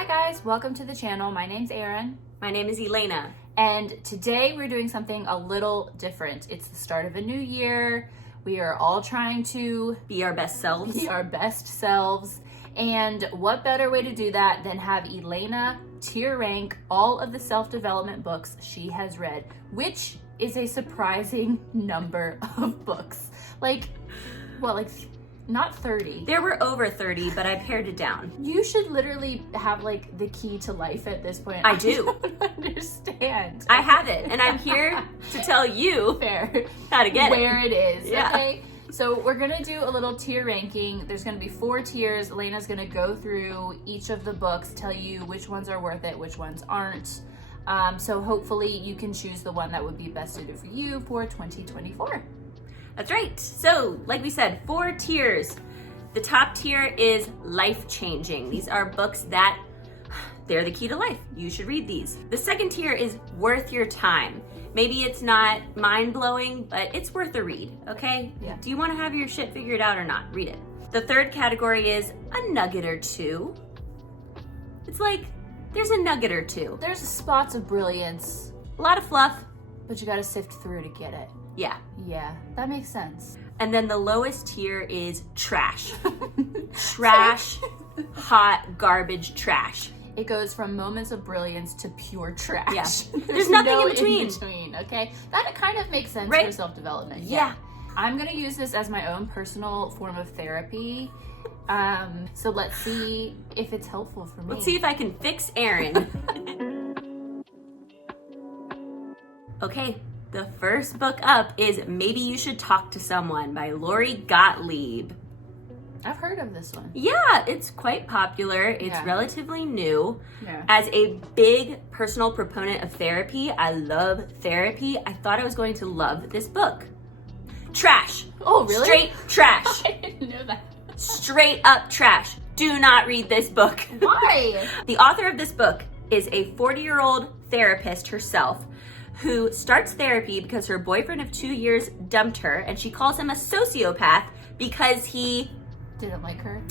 Hi guys, welcome to the channel. My name's Erin. My name is Elaina. And today we're doing something a little different. It's the start of a new year. We are all trying to Be our best selves. be our best selves. And what better way to do that than have Elaina tier rank all of the self-development books she has read, which is a surprising number of books. Not 30. There were over 30, but I pared it down. You should literally have like the key to life at this point. I do. Don't understand. I have it, and I'm here to tell you Fair. how to get Where it is. Yeah. Okay. So we're gonna do a little tier ranking. There's gonna be 4 tiers. Elena's gonna go through each of the books, tell you which ones are worth it, which ones aren't. So hopefully you can choose the one that would be best suited for you for 2024. That's right. So, like we said, 4 tiers. The top tier is life-changing. These are books that, they're the key to life. You should read these. The second tier is worth your time. Maybe it's not mind-blowing, but it's worth a read, okay? Yeah. Do you want to have your shit figured out or not? Read it. The third category is a nugget or two. It's like, there's a nugget or two. There's spots of brilliance, A lot of fluff. but you gotta sift through to get it. Yeah. Yeah, that makes sense. And then the lowest tier is trash. Trash, hot, garbage trash. It goes from moments of brilliance to pure trash. Yeah. There's nothing no in between. Okay, that kind of makes sense Right? for self-development. Yeah. I'm gonna use this as my own personal form of therapy. So let's see if it's helpful for me. Let's see if I can fix Erin. Okay, the first book up is Maybe You Should Talk to Someone by Lori Gottlieb. I've heard of this one. Yeah, it's quite popular. It's Yeah. relatively new. Yeah. As a big personal proponent of therapy, I love therapy. I thought I was going to love this book. Trash. Oh, really? Straight trash. I didn't know that. Straight up trash. Do not read this book. Why? The author of this book is a 40-year-old therapist herself who starts therapy because her boyfriend of 2 years dumped her, and she calls him a sociopath because he Didn't like her.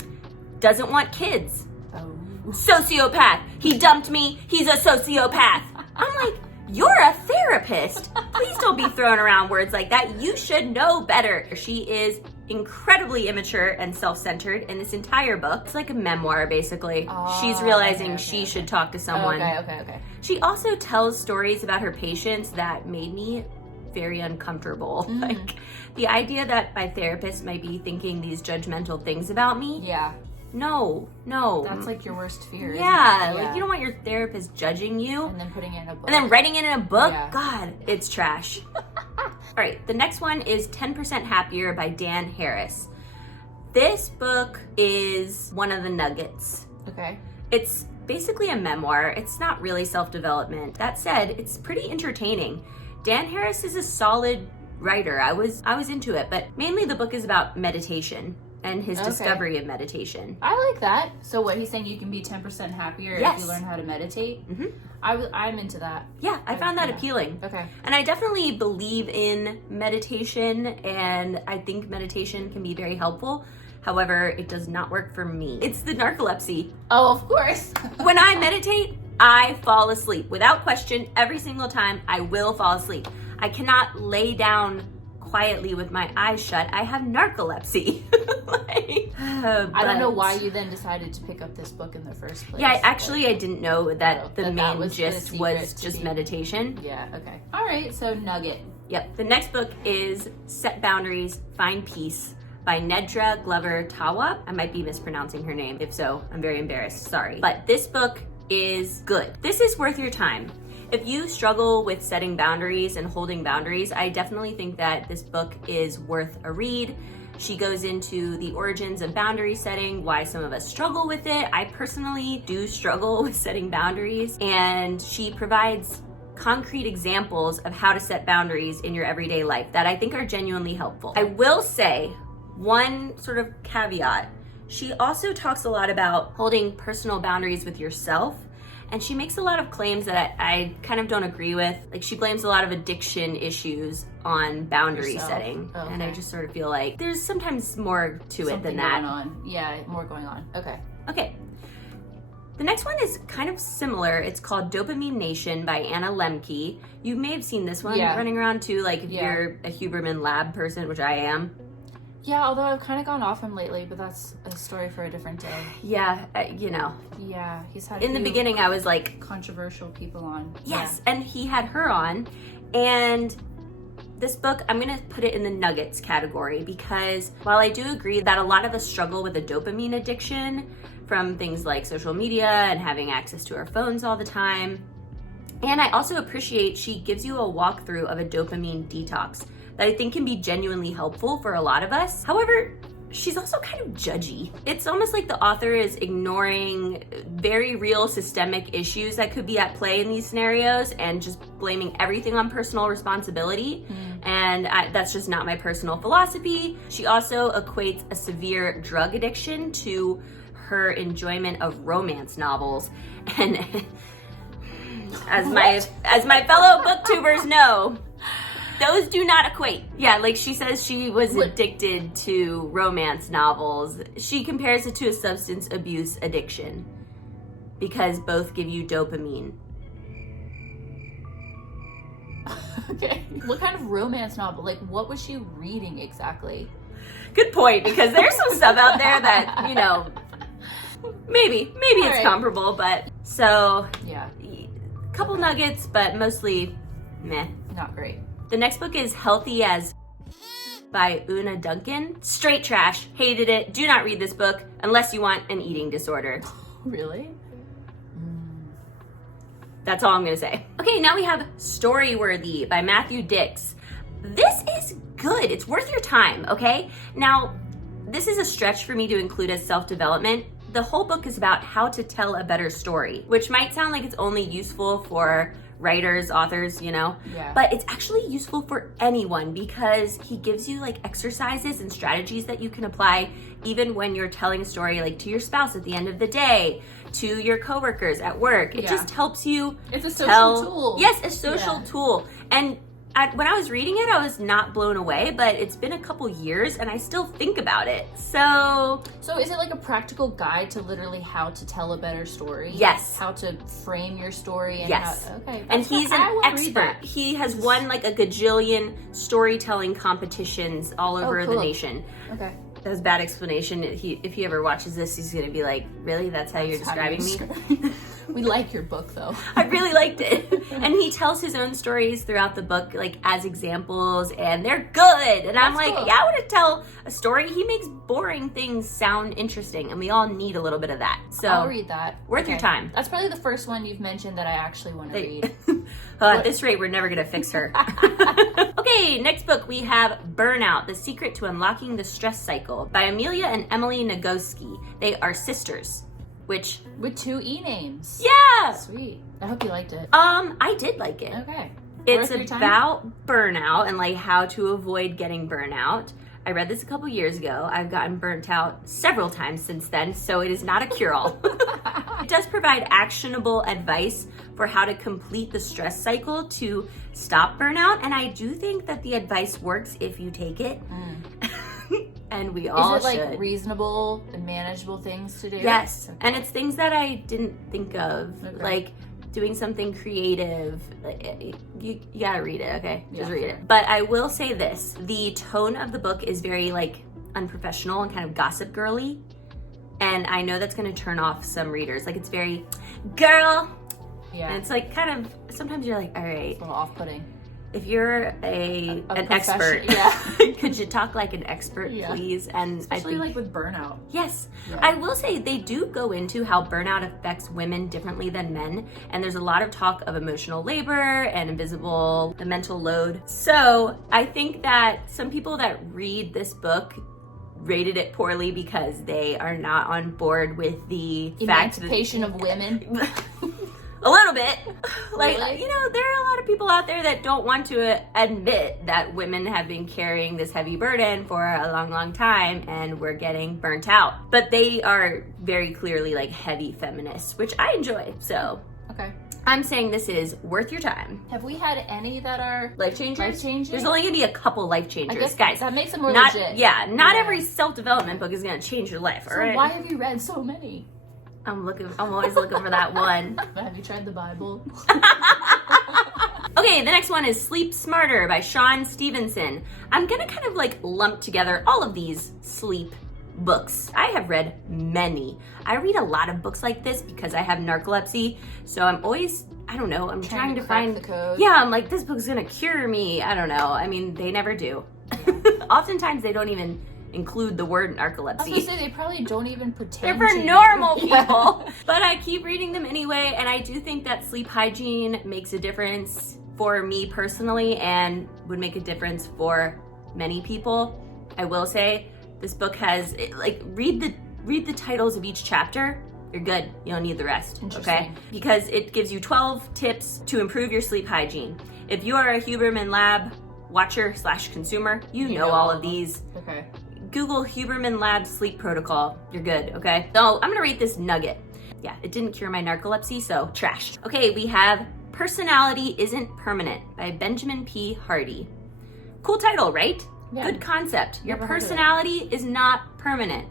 doesn't want kids. Oh. Sociopath. He dumped me. He's a sociopath. I'm like, you're a therapist. Please don't be throwing around words like that. You should know better. She is incredibly immature and self-centered in this entire book. It's like a memoir, basically. She's realizing she should talk to someone. Okay. She also tells stories about her patients that made me very uncomfortable. Like the idea that my therapist might be thinking these judgmental things about me. Yeah. No. That's like your worst fear. Isn't Yeah, it? like you don't want your therapist judging you And then putting it in a book. and then writing it in a book. Yeah. God, it's trash. All right, the next one is 10% Happier by Dan Harris. This book is one of the nuggets. Okay. It's basically a memoir. It's not really self-development. That said, it's pretty entertaining. Dan Harris is a solid writer. I was into it, but mainly the book is about meditation and his discovery of meditation. I like that. So what, he's saying you can be 10% happier if Yes. you learn how to meditate? Mm-hmm. I'm into that. Yeah, I found that yeah. appealing. Okay. And I definitely believe in meditation, and I think meditation can be very helpful. However, it does not work for me. It's the narcolepsy. Oh, of course. When I meditate, I fall asleep. Without question, every single time, I will fall asleep. I cannot lay down quietly with my eyes shut. I have narcolepsy. I don't know why you then decided to pick up this book in the first place. Yeah, actually, I didn't know that the that main was the gist secret was to just be- meditation. Yeah, okay. All right, so Nugget. Yep. The next book is Set Boundaries, Find Peace by Nedra Glover Tawwab. I might be mispronouncing her name. If so, I'm very embarrassed. Sorry. But this book is good. This is worth your time. If you struggle with setting boundaries and holding boundaries, I definitely think that this book is worth a read. She goes into the origins of boundary setting, why some of us struggle with it. I personally do struggle with setting boundaries, and she provides concrete examples of how to set boundaries in your everyday life that I think are genuinely helpful. I will say one sort of caveat. She also talks a lot about holding personal boundaries with yourself. And she makes a lot of claims that I kind of don't agree with. Like, she blames a lot of addiction issues on boundary setting. Oh, okay. And I just sort of feel like there's sometimes more to it than Something that. going on. Yeah, more going on. Okay. Okay. The next one is kind of similar. It's called Dopamine Nation by Anna Lembke. You may have seen this one running around too, like if you're a Huberman Lab person, which I am. Yeah, although I've kind of gone off him lately, but that's a story for a different day. Yeah, you know. Yeah, he's had in the beginning I was like... controversial people on. Yes, and he had her on. And this book, I'm going to put it in the nuggets category because while I do agree that a lot of us struggle with a dopamine addiction from things like social media and having access to our phones all the time, and I also appreciate she gives you a walkthrough of a dopamine detox that I think can be genuinely helpful for a lot of us. However, she's also kind of judgy. It's almost like the author is ignoring very real systemic issues that could be at play in these scenarios and just blaming everything on personal responsibility. And that's just not my personal philosophy. She also equates a severe drug addiction to her enjoyment of romance novels. And as my fellow booktubers know, those do not equate. Yeah, like she says she was addicted to romance novels. She compares it to a substance abuse addiction because both give you dopamine. Okay. What kind of romance novel? Like, what was she reading exactly? Good point, because there's some stuff out there that, you know, maybe it's comparable, but so yeah, couple nuggets, but mostly meh. Not great. The next book is Healthy as by Oonagh Duncan. Straight trash. Hated it. Do not read this book unless you want an eating disorder. Really? That's all I'm going to say. Okay, now we have Storyworthy by Matthew Dix. This is good. It's worth your time, okay? Now, this is a stretch for me to include as self-development. The whole book is about how to tell a better story, which might sound like it's only useful for writers, authors, you know, but it's actually useful for anyone because he gives you like exercises and strategies that you can apply even when you're telling a story like to your spouse at the end of the day, to your coworkers at work. It just helps you. It's a social tool. Yes, a social tool. And when I was reading it, I was not blown away, but it's been a couple years and I still think about it. So is it like a practical guide to literally how to tell a better story? Yes. How to frame your story? And okay. And he's an expert. He has won like a gajillion storytelling competitions all over the nation. Okay. That was a bad explanation. If he ever watches this, he's going to be like, really? That's how you're describing me? We like your book, though. I really liked it. And he tells his own stories throughout the book, like as examples, and they're good. And I'm like, yeah, I want to tell a story. He makes boring things sound interesting, and we all need a little bit of that. So I'll read that. Worth your time. That's probably the first one you've mentioned that I actually want to read. At this rate, we're never going to fix her. Okay, next book we have Burnout, The Secret to Unlocking the Stress Cycle by Amelia and Emily Nagosk. They are sisters. With 2 E names. Yeah. Sweet. I hope you liked it. I did like it. Okay. It's about burnout and like how to avoid getting burnout. I read this a couple years ago. I've gotten burnt out several times since then, so it is not a cure-all. It does provide actionable advice for how to complete the stress cycle to stop burnout, and I do think that the advice works if you take it. And we all should. Is it like reasonable and manageable things to do? Yes, and it's things that I didn't think of, like doing something creative. You gotta read it, okay? Just read it. But I will say this, the tone of the book is very like unprofessional and kind of gossip girly. And I know that's gonna turn off some readers. Like it's very girl. Yeah. And it's like kind of, sometimes you're like, all right. It's a little off-putting. If you're an expert, could you talk like an expert, please? And especially like with burnout. Yes. I will say they do go into how burnout affects women differently than men. And there's a lot of talk of emotional labor and the mental load. So I think that some people that read this book rated it poorly because they are not on board with the emancipation of women. A little bit. Like, you know, there are a lot of people out there that don't want to admit that women have been carrying this heavy burden for a long, long time and we're getting burnt out. But they are very clearly like heavy feminists, which I enjoy. So, I'm saying this is worth your time. Have we had any that are life changers? There's only gonna be a couple life changers, guys. That makes them more legit. Yeah, not every self-development book is gonna change your life, all right? So why have you read so many? I'm always looking for that one. Have you tried the Bible? Okay, the next one is Sleep Smarter by Shawn Stevenson. I'm gonna kind of like lump together all of these sleep books. I have read many. I read a lot of books like this because I have narcolepsy, so I'm always, I don't know, I'm trying to find the code. Yeah, I'm like, this book's gonna cure me. I don't know. I mean, they never do. Oftentimes they don't even include the word narcolepsy. I was gonna say, they probably don't even pretend They're for to. normal people. But I keep reading them anyway, and I do think that sleep hygiene makes a difference for me personally and would make a difference for many people. I will say this book has, like, read the titles of each chapter. You're good. You don't need the rest, okay? Because it gives you 12 tips to improve your sleep hygiene. If you are a Huberman Lab watcher / consumer, you know all of these. Okay. Google Huberman Lab sleep protocol. You're good, okay? So I'm gonna rate this nugget. Yeah, it didn't cure my narcolepsy, so trash. Okay, we have Personality Isn't Permanent by Benjamin P. Hardy. Cool title, right? Yeah. Good concept. Your Never heard of it. personality is not permanent.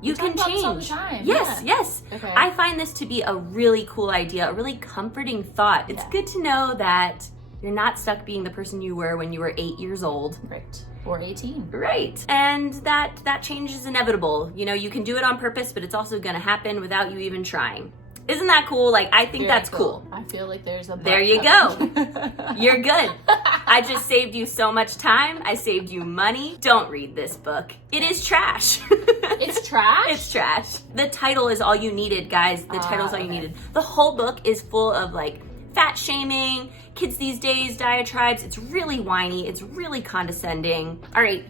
You can talk about this all the change. time, Yes, yeah. yes. Okay. I find this to be a really cool idea, a really comforting thought. It's Yeah. good to know that you're not stuck being the person you were when you were 8 years old. Right. Or 18. Right. And that change is inevitable. You know, you can do it on purpose, but it's also gonna happen without you even trying. Isn't that cool? Like, I think Very that's cool. I feel like there's a There you go. You're good. I just saved you so much time. I saved you money. Don't read this book. It is trash. It's trash? It's trash. The title is all you needed, guys. The title is all you okay. needed. The whole book is full of like fat shaming, kids these days, diatribes. It's really whiny. It's really condescending. All right.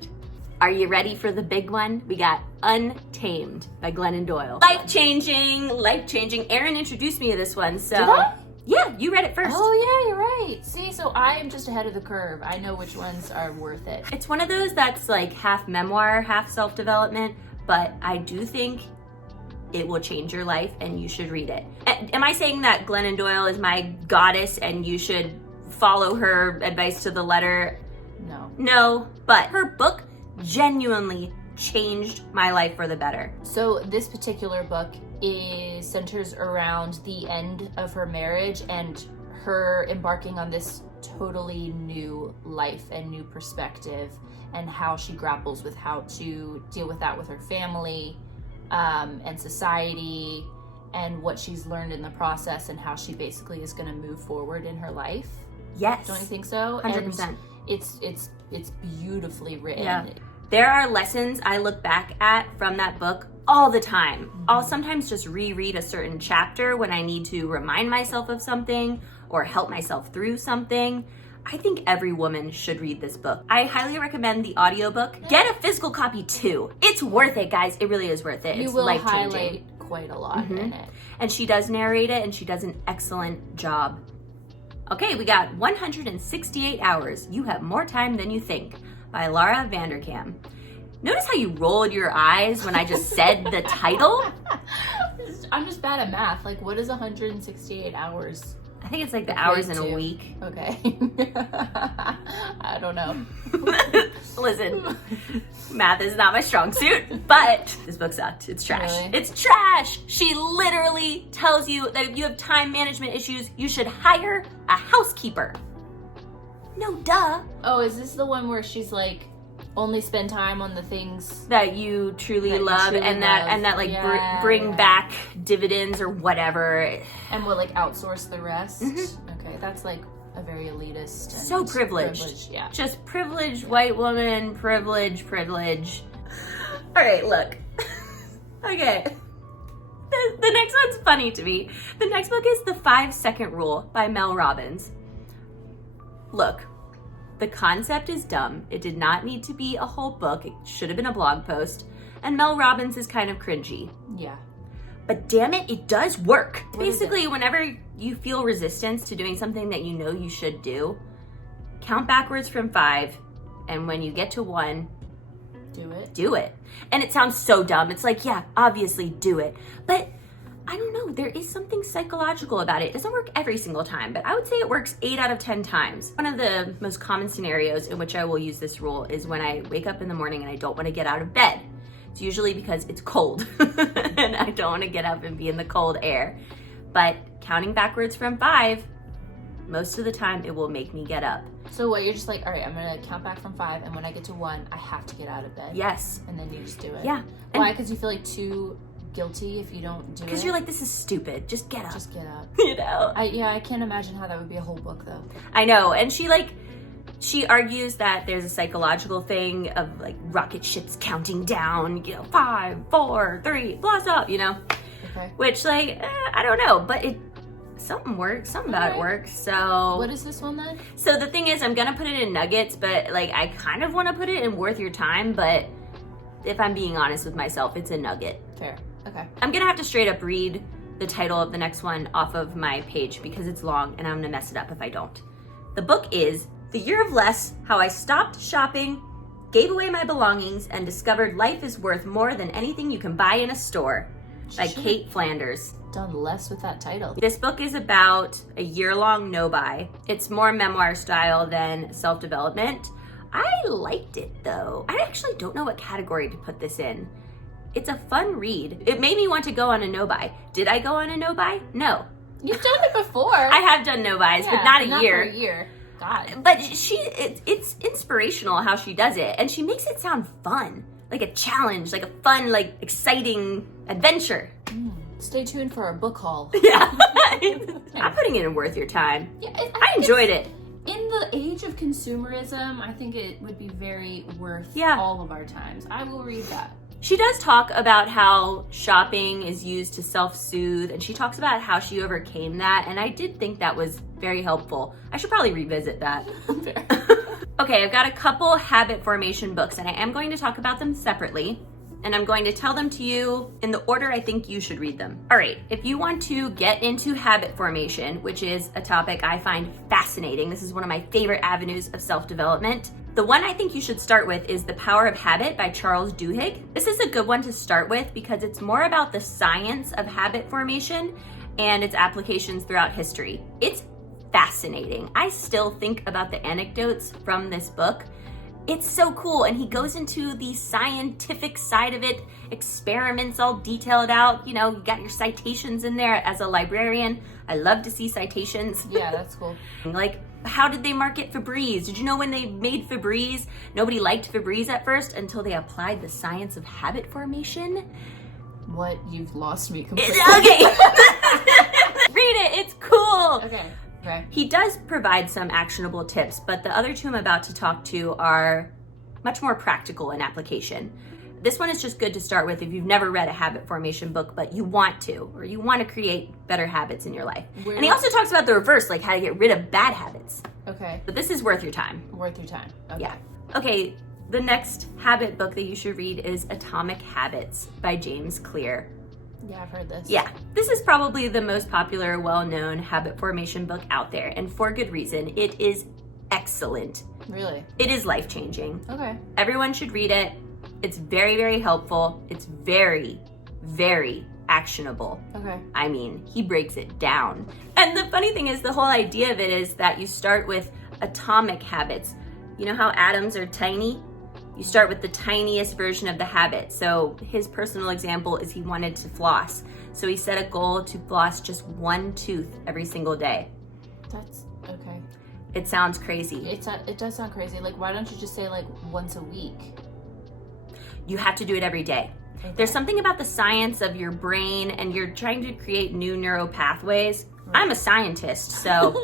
Are you ready for the big one? We got Untamed by Glennon Doyle. Life-changing, life-changing. Aaron introduced me to this one, so. Did I? Yeah, you read it first. Oh, yeah, you're right. See, so I am just ahead of the curve. I know which ones are worth it. It's one of those that's like half memoir, half self-development, but I do think it will change your life and you should read it. Am I saying that Glennon Doyle is my goddess and you should follow her advice to the letter? No. No, but her book genuinely changed my life for the better. So this particular book centers around the end of her marriage and her embarking on this totally new life and new perspective, and how she grapples with how to deal with that with her family and society, and what she's learned in the process, and how she basically is going to move forward in her life. Yes. Don't you think so? 100%. And it's beautifully written. Yeah. There are lessons I look back at from that book all the time. I'll sometimes just reread a certain chapter when I need to remind myself of something or help myself through something. I think every woman should read this book. I highly recommend the audiobook. Get a physical copy too. It's worth it, guys. It really is worth it. You It's will life-changing. highlight quite a lot in it. And she does narrate it, and she does an excellent job. Okay, we got 168 Hours. You Have More Time Than You Think by Laura Vanderkam. Notice how you rolled your eyes when I just said the title? I'm just bad at math. Like, what is 168 hours? I think it's like the hours in a to? week. Okay. I don't know. Listen, math is not my strong suit, but this book sucked. It's trash. Really? It's trash. She literally tells you that if you have time management issues, you should hire a housekeeper. No, duh. Oh, is this the one where she's like, only spend time on the things? That you truly That you love truly and love. that like Yeah, bring yeah. back dividends or whatever. And will like outsource the rest? Okay, that's like a very elitist. And So privileged. Yeah. Just privileged white woman, privilege. All right, look. Okay. The next one's funny to me. The next book is The 5-Second Rule by Mel Robbins. Look, the concept is dumb. It did not need to be a whole book. It should have been a blog post. And Mel Robbins is kind of cringy. Yeah. But damn it, it does work. What is Basically, whenever you feel resistance to doing something that you know you should do, count backwards from 5, and when you get to 1, do it. And it sounds so dumb. It's like, yeah, obviously do it. But I don't know, there is something psychological about it. It doesn't work every single time, but I would say it works 8 out of 10 times. One of the most common scenarios in which I will use this rule is when I wake up in the morning and I don't want to get out of bed. It's usually because it's cold and I don't want to get up and be in the cold air. But counting backwards from 5, most of the time it will make me get up. So what, you're just like, all right, I'm gonna count back from 5, and when I get to 1, I have to get out of bed. Yes. And then you just do it. Yeah. Why? Because you feel like too guilty if you don't do it? Because you're like, this is stupid. Just get up. Just get up. You know? I can't imagine how that would be a whole book, though. I know. And she argues that there's a psychological thing of like rocket ships counting down, 5, 4, 3, blast up, Okay. Which I don't know, but something works, something about it works. So what is this one then? So the thing is, I'm gonna put it in nuggets, but I kind of want to put it in worth your time, but if I'm being honest with myself, it's a nugget. Fair. Okay. I'm gonna have to straight up read the title of the next one off of my page because it's long and I'm gonna mess it up if I don't. The book is The Year of Less: How I Stopped Shopping, Gave Away My Belongings, and Discovered Life is Worth More Than Anything You Can Buy in a Store by Cait Flanders. Done less with that title. This book is about a year-long no-buy. It's more memoir style than self-development. I liked it though. I actually don't know what category to put this in. It's a fun read. It made me want to go on a no-buy. Did I go on a no-buy? No. You've done it before. I have done no-buys, but not a year. For a year. God. But it's inspirational how she does it, and she makes it sound fun, like a challenge, like a fun, exciting adventure. Stay tuned for our book haul. Yeah. I'm putting it in worth your time. Yeah, I enjoyed it. In the age of consumerism, I think it would be very worth all of our times. I will read that. She does talk about how shopping is used to self-soothe, and she talks about how she overcame that, and I did think that was very helpful. I should probably revisit that. Okay, I've got a couple habit formation books, and I am going to talk about them separately, and I'm going to tell them to you in the order I think you should read them. All right, if you want to get into habit formation, which is a topic I find fascinating, this is one of my favorite avenues of self-development, the one I think you should start with is The Power of Habit by Charles Duhigg. This is a good one to start with because it's more about the science of habit formation and its applications throughout history. It's fascinating. I still think about the anecdotes from this book. It's so cool, and he goes into the scientific side of it, experiments all detailed out. You got your citations in there. As a librarian, I love to see citations. Yeah, that's cool. How did they market Febreze? Did you know when they made Febreze, nobody liked Febreze at first until they applied the science of habit formation? What? You've lost me completely. Okay. Read it. It's cool. Okay. He does provide some actionable tips, but the other two I'm about to talk to are much more practical in application. This one is just good to start with if you've never read a habit formation book, but you want to, or you want to create better habits in your life. And he also talks about the reverse, like how to get rid of bad habits. Okay. But this is worth your time. Worth your time. Okay. Yeah. Okay, the next habit book that you should read is Atomic Habits by James Clear. Yeah, I've heard this. Yeah, this is probably the most popular, well-known habit formation book out there, and for good reason. It is excellent. Really? It is life-changing. Okay. Everyone should read it. It's very, very helpful. It's very, very actionable. Okay. I mean, he breaks it down. And the funny thing is, the whole idea of it is that you start with atomic habits. You know how atoms are tiny? You start with the tiniest version of the habit. So his personal example is he wanted to floss. So he set a goal to floss just one tooth every single day. That's okay. It sounds crazy. It does sound crazy. Why don't you just say once a week? You have to do it every day. Okay. There's something about the science of your brain, and you're trying to create new neural pathways. Right. I'm a scientist, so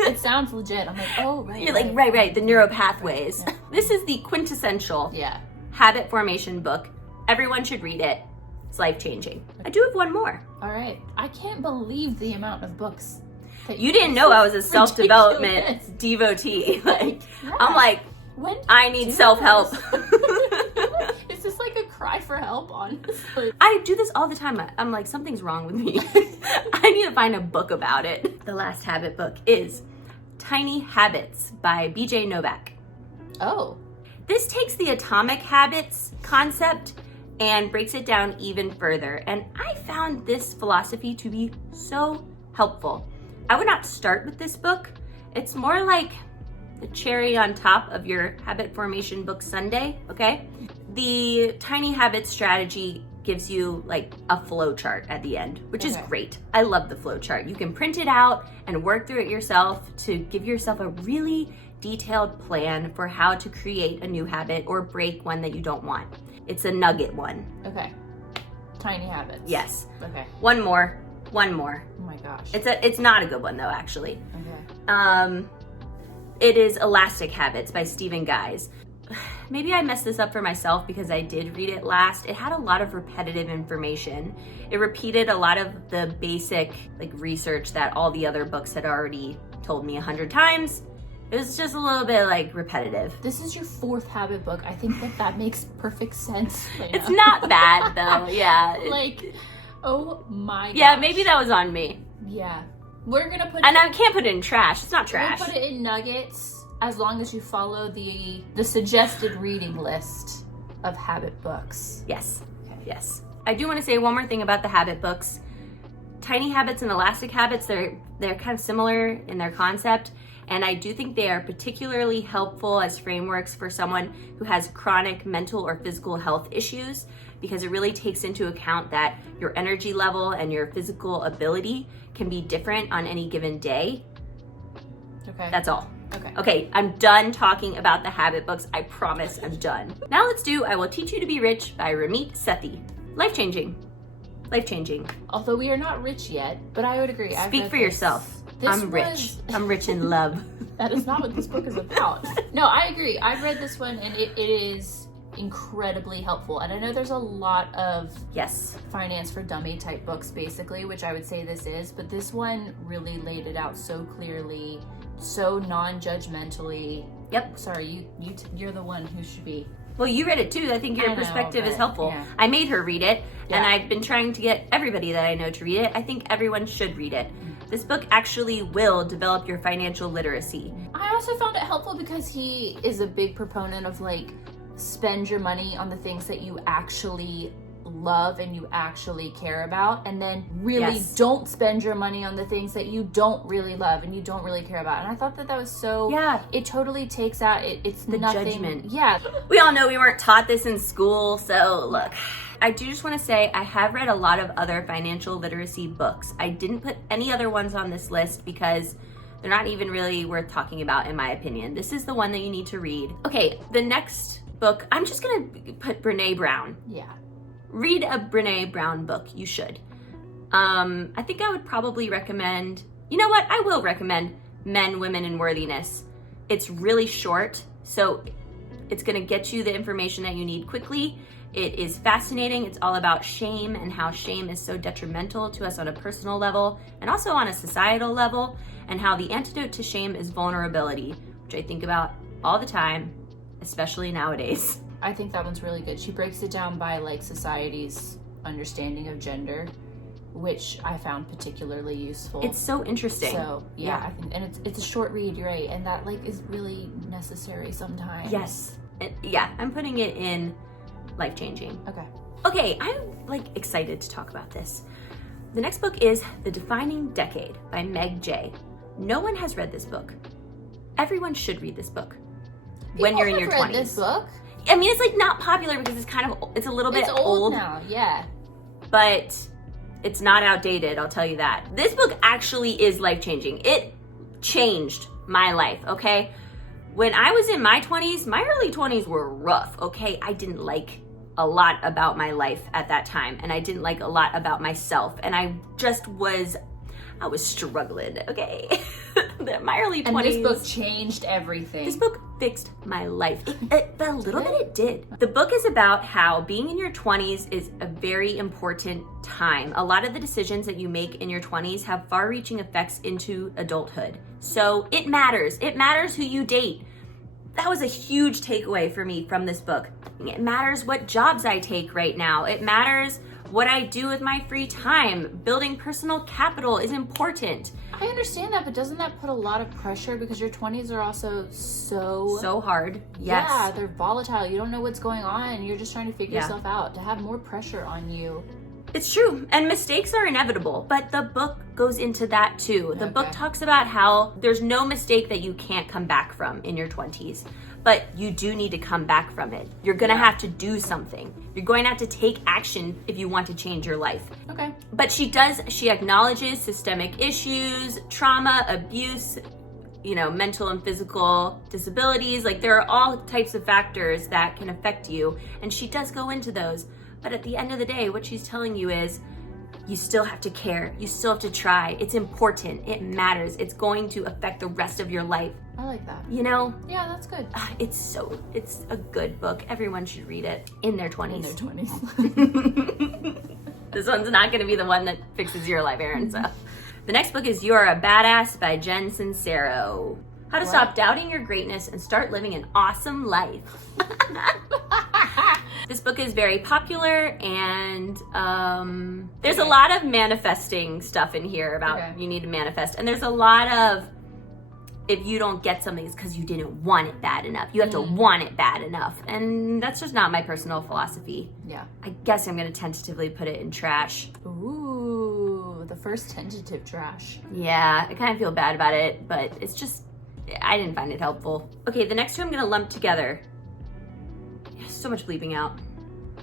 it sounds legit. I'm like, oh, right. You're right, the neural pathways. Yeah. This is the quintessential habit formation book. Everyone should read it. It's life-changing. I do have one more. All right. I can't believe the amount of books. You didn't know I was a self-development devotee. I'm like, I need self-help. Is this a cry for help, honestly? I do this all the time. I'm like, something's wrong with me. I need to find a book about it. The last habit book is Tiny Habits by B.J. Novak. Oh. This takes the atomic habits concept and breaks it down even further. And I found this philosophy to be so helpful. I would not start with this book. It's more like the cherry on top of your habit formation book sundae, okay? the tiny habits strategy gives you like a flow chart at the end, which is great. I love the flow chart. You can print it out and work through it yourself to give yourself a really detailed plan for how to create a new habit or break one that you don't want. It's a nugget one. Okay. Tiny habits. Yes. Okay. One more. Oh my gosh. It's not a good one though, actually. Okay. It is Elastic Habits by Stephen Guise. Maybe I messed this up for myself because I did read it last. It had a lot of repetitive information. It repeated a lot of the basic like research that all the other books had already told me 100 times. It was just a little bit like repetitive. This is your 4th habit book. I think that makes perfect sense. It's not bad though, yeah. Like, oh my gosh. Yeah, maybe that was on me. Yeah. We're gonna put I can't put it in trash. It's not trash. We'll put it in nuggets as long as you follow the suggested reading list of habit books. Yes. Okay. Yes. I do want to say one more thing about the habit books. Tiny Habits and Elastic Habits, they're kind of similar in their concept, and I do think they are particularly helpful as frameworks for someone who has chronic mental or physical health issues, because it really takes into account that your energy level and your physical ability can be different on any given day. Okay. That's all. Okay, I'm done talking about the habit books. I promise I'm done. Now let's do I Will Teach You to Be Rich by Ramit Sethi. Life-changing. Life-changing. Although we are not rich yet, but I would agree. Speak for yourself. I'm rich. I'm rich in love. That is not what this book is about. No, I agree. I've read this one and it is incredibly helpful. And I know there's a lot of finance for dummy type books basically, which I would say this is, but this one really laid it out so clearly, so non-judgmentally. Yep. Sorry, you're the one who should be. Well, you read it too. I think your perspective is helpful. Yeah. I made her read it, and I've been trying to get everybody that I know to read it. I think everyone should read it. This book actually will develop your financial literacy. I also found it helpful because he is a big proponent of like, spend your money on the things that you actually love and you actually care about, and then really don't spend your money on the things that you don't really love and you don't really care about. And I thought that was so, it totally takes out, it's the nothing, judgment. Yeah. We all know we weren't taught this in school, so look, I do just want to say I have read a lot of other financial literacy books. I didn't put any other ones on this list because they're not even really worth talking about in my opinion. This is the one that you need to read. Okay, the next book, I'm just gonna put Brene Brown. Yeah. Read a Brene Brown book, you should. I think I would probably recommend, you know what, I will recommend Men, Women, and Worthiness. It's really short, so it's gonna get you the information that you need quickly. It is fascinating. It's all about shame and how shame is so detrimental to us on a personal level and also on a societal level, and how the antidote to shame is vulnerability, which I think about all the time, especially nowadays. I think that one's really good. She breaks it down by like society's understanding of gender, which I found particularly useful. It's so interesting. So I think, and it's a short read, you're right, and that like is really necessary sometimes. Yes. I'm putting it in life-changing. Okay, I'm like excited to talk about this. The next book is The Defining Decade by Meg J. No one has read this book. Everyone should read this book when you're in your 20s. Read this book? I mean, it's like not popular because it's a little bit old now, yeah. But it's not outdated, I'll tell you that. This book actually is life-changing. It changed my life, okay? When I was in my 20s, my early 20s were rough, okay? I didn't like a lot about my life at that time, and I didn't like a lot about myself, and I was struggling, okay? My early 20s. And this book changed everything. This book fixed my life. The little bit it did. The book is about how being in your 20s is a very important time. A lot of the decisions that you make in your 20s have far-reaching effects into adulthood. So it matters. It matters who you date. That was a huge takeaway for me from this book. It matters what jobs I take right now. It matters what I do with my free time. Building personal capital is important. I understand that, but doesn't that put a lot of pressure because your 20s are also so hard? Yes. Yeah, they're volatile. You don't know what's going on. You're just trying to figure yourself out. To have more pressure on you. It's true, and mistakes are inevitable, but the book goes into that too. The book talks about how there's no mistake that you can't come back from in your 20s, but you do need to come back from it. You're gonna have to do something. You're going to have to take action if you want to change your life. Okay. But she acknowledges systemic issues, trauma, abuse, you know, mental and physical disabilities. Like, there are all types of factors that can affect you. And she does go into those. But at the end of the day, what she's telling you is, you still have to care. You still have to try. It's important. It matters. It's going to affect the rest of your life. I like that. You know? Yeah, that's good. It's a good book. Everyone should read it in their 20s. In their 20s. This one's not going to be the one that fixes your life, Erin. So, the next book is You Are a Badass by Jen Sincero. How to stop doubting your greatness and start living an awesome life. This book is very popular, and there's a lot of manifesting stuff in here about you need to manifest. And there's a lot of, if you don't get something, it's because you didn't want it bad enough. You have to want it bad enough. And that's just not my personal philosophy. Yeah. I guess I'm going to tentatively put it in trash. Ooh, the first tentative trash. Yeah, I kind of feel bad about it, but it's just, I didn't find it helpful. Okay, the next two I'm going to lump together. So much bleeping out.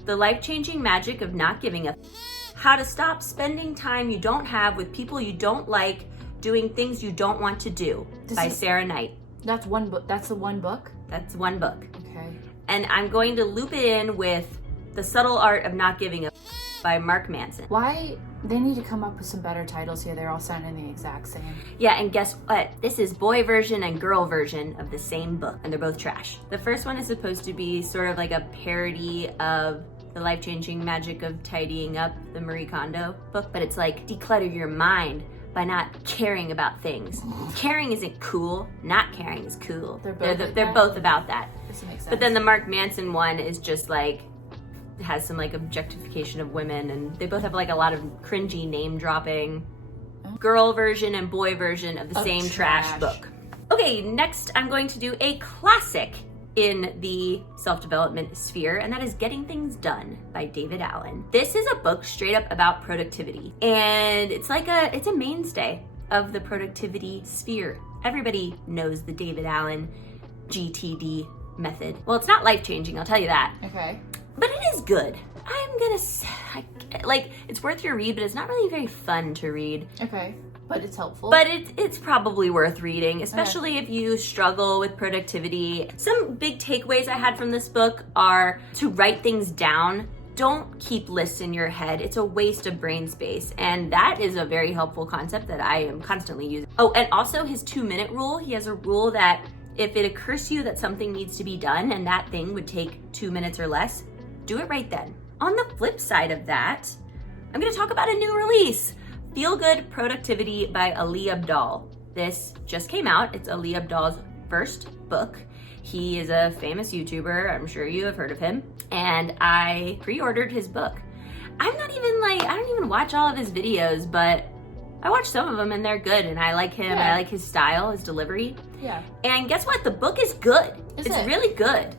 The Life-Changing Magic of Not Giving a How to Stop Spending Time You Don't Have with People You Don't Like, Doing Things You Don't Want to Do by Sarah Knight. That's one book. That's the one book? That's one book. Okay. And I'm going to loop it in with The Subtle Art of Not Giving a by Mark Manson. Why? They need to come up with some better titles here. They're all sounding the exact same. Yeah, and guess what? This is boy version and girl version of the same book, and they're both trash. The first one is supposed to be sort of like a parody of The Life-Changing Magic of Tidying Up, the Marie Kondo book, but it's like, declutter your mind by not caring about things. Caring isn't cool, not caring is cool. They're both about that. This makes sense. But then the Mark Manson one is just like, has some like objectification of women, and they both have like a lot of cringy name dropping. Girl version and boy version of the same trash book. Okay, next I'm going to do a classic in the self-development sphere, and that is Getting Things Done by David Allen. This is a book straight up about productivity, and it's a mainstay of the productivity sphere. Everybody knows the David Allen GTD method. Well, it's not life-changing, I'll tell you that. Okay. But it is good. I'm gonna say, like, it's worth your read, but it's not really very fun to read. Okay, but it's helpful. But it's probably worth reading, especially if you struggle with productivity. Some big takeaways I had from this book are to write things down. Don't keep lists in your head. It's a waste of brain space. And that is a very helpful concept that I am constantly using. Oh, and also his 2-minute rule. He has a rule that if it occurs to you that something needs to be done and that thing would take 2 minutes or less, do it right then. On the flip side of that, I'm gonna talk about a new release, Feel Good Productivity by Ali Abdaal. This just came out. It's Ali Abdaal's first book. He is a famous YouTuber. I'm sure you have heard of him. And I pre-ordered his book. I don't even watch all of his videos, but I watch some of them and they're good, and I like him. Yeah. I like his style, his delivery. Yeah. And guess what? The book is good. It's really good.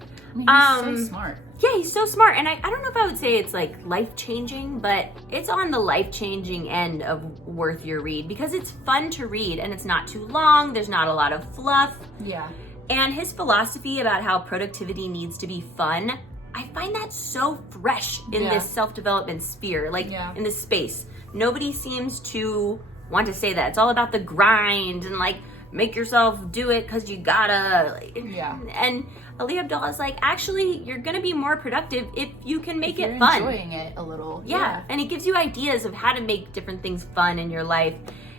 I mean, he's so smart. Yeah, he's so smart. And I don't know if I would say it's like life-changing, but it's on the life-changing end of worth your read because it's fun to read and it's not too long. There's not a lot of fluff. Yeah. And his philosophy about how productivity needs to be fun, I find that so fresh in this self-development sphere, like in this space. Nobody seems to want to say that. It's all about the grind and like make yourself do it because you gotta. And Ali Abdaal is like, actually, you're gonna be more productive if you can make it fun. Enjoying it a little. Yeah, and he gives you ideas of how to make different things fun in your life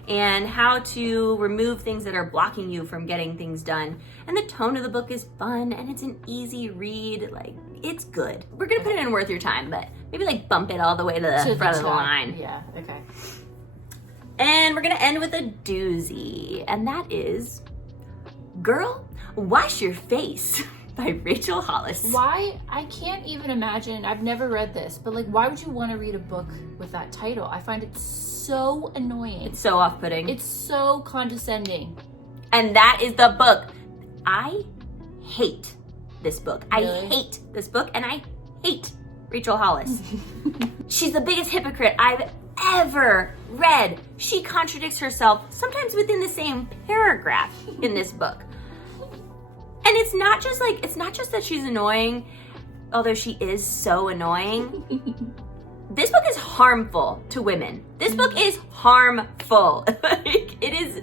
and how to remove things that are blocking you from getting things done. And the tone of the book is fun and it's an easy read. Like, it's good. We're gonna put it in worth your time, but maybe like bump it all the way to the front of the line. Yeah, okay. And we're gonna end with a doozy, and that is Girl, Wash Your Face by Rachel Hollis. Why? I can't even imagine. I've never read this, but like, why would you want to read a book with that title? I find it so annoying. It's so off-putting. It's so condescending. And that is the book. I hate this book. Really? I hate this book, and I hate Rachel Hollis. She's the biggest hypocrite I've ever read. She contradicts herself, sometimes within the same paragraph in this book. it's not just that she's annoying, although she is so annoying. This book is harmful to women. This book is harmful. Like, it is.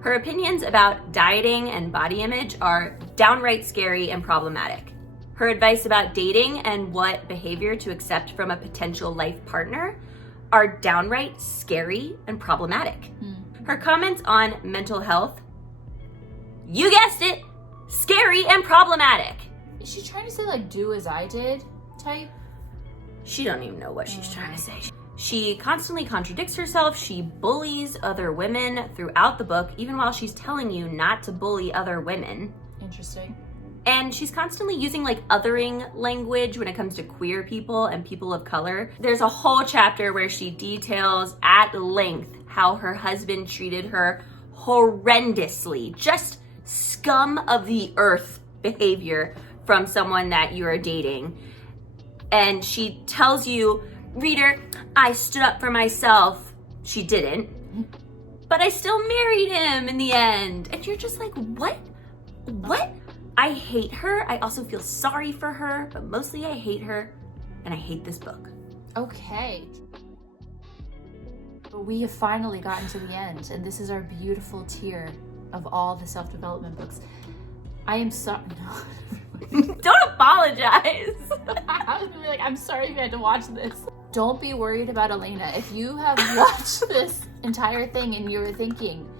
Her opinions about dieting and body image are downright scary and problematic. Her advice about dating and what behavior to accept from a potential life partner are downright scary and problematic. Her comments on mental health, you guessed it, scary and problematic. Is she trying to say like do as I did type? She don't even know what she's trying to say. She constantly contradicts herself. She bullies other women throughout the book, even while she's telling you not to bully other women. Interesting. And she's constantly using like othering language when it comes to queer people and people of color. There's a whole chapter where she details at length how her husband treated her horrendously, just scum of the earth behavior from someone that you are dating. And she tells you, reader, I stood up for myself. She didn't, but I still married him in the end. And you're just like, what? What? I hate her. I also feel sorry for her, but mostly I hate her, and I hate this book. Okay. We have finally gotten to the end, and this is our beautiful tier of all the self-development books. I am sorry. No. Don't apologize. I was gonna be like, I'm sorry you had to watch this. Don't be worried about Elaina. If you have watched this entire thing and you're thinking,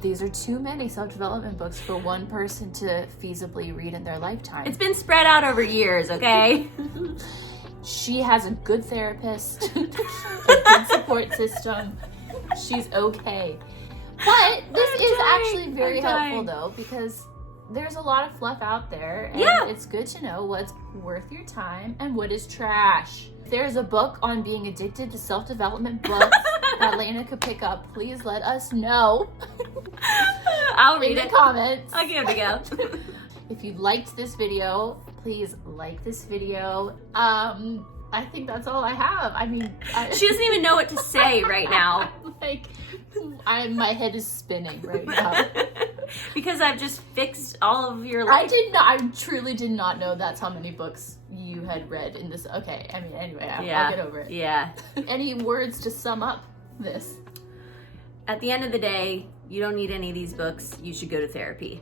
these are too many self-development books for one person to feasibly read in their lifetime. It's been spread out over years, okay? She has a good therapist, a good support system. She's okay. But this is actually very helpful though, because there's a lot of fluff out there, and it's good to know what's worth your time and what is trash. If there's a book on being addicted to self-development books that Elaina could pick up, please let us know. I'll read in the comments. I'll give it a go. If you liked this video, please like this video. I think that's all I have. I mean, she doesn't even know what to say right now. Like, my head is spinning right now. Because I've just fixed all of your life. I truly did not know that's how many books you had read in this. Okay, I mean, anyway, I'll get over it. Yeah. Any words to sum up this? At the end of the day, you don't need any of these books. You should go to therapy.